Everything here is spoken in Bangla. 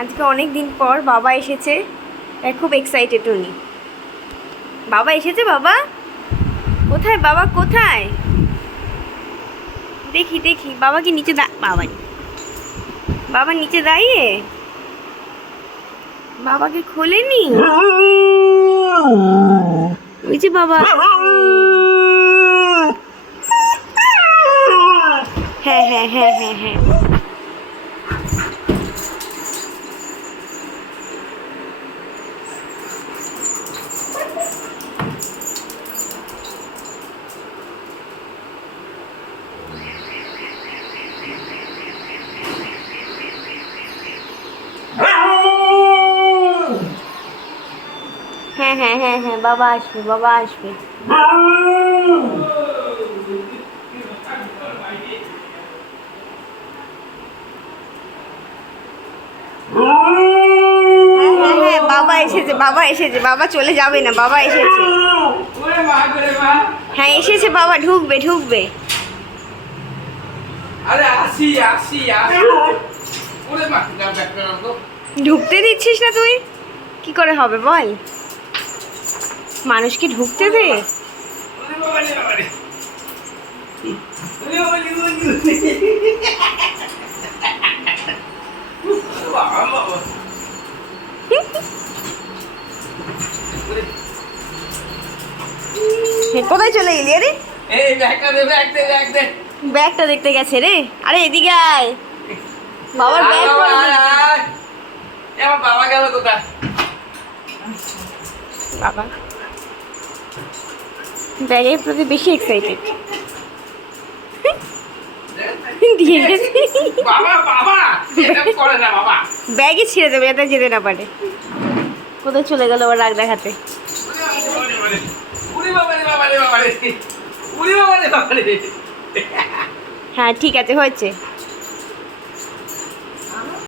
আজকে অনেক দিন পর বাবা এসেছে, তাই খুব এক্সাইটেড উনি। বাবা এসেছে। বাবা কোথায়? বাবা কোথায়? দেখি দেখি বাবা কি নিচে বাবা নিচে দাঁড়িয়ে, বাবাকে খোলেনি। ওই যে বাবা। হ্যাঁ হ্যাঁ হ্যাঁ হ্যাঁ হ্যাঁ হ্যাঁ হ্যাঁ হ্যাঁ হ্যাঁ বাবা আসবে, বাবা আসবে। হ্যাঁ হ্যাঁ বাবা এসেছে, বাবা এসেছে, বাবা চলে যাবে না, বাবা এসেছে। হ্যাঁ এসেছে বাবা, ঢুকবে ঢুকবে। ঢুকতে দিচ্ছিস না তুই? কি করে হবে বল, মানুষকে ঢুকতে দে। কোথায় চলে গেলি? আরে ব্যাগটা দেখতে গেছে রে। আরে এদিকে আয়, বাবার ব্যাগ বাবা গেল কোথায়? বাবা ব্যাগের প্রতি বেশি এক্সাইটেড। দিয়ে গেছে ব্যাগে ছিঁড়ে দেবে যাতে যেতে না পারে। কোথায় চলে গেল আবার রাগ দেখাতে? হ্যাঁ ঠিক আছে, হয়েছে।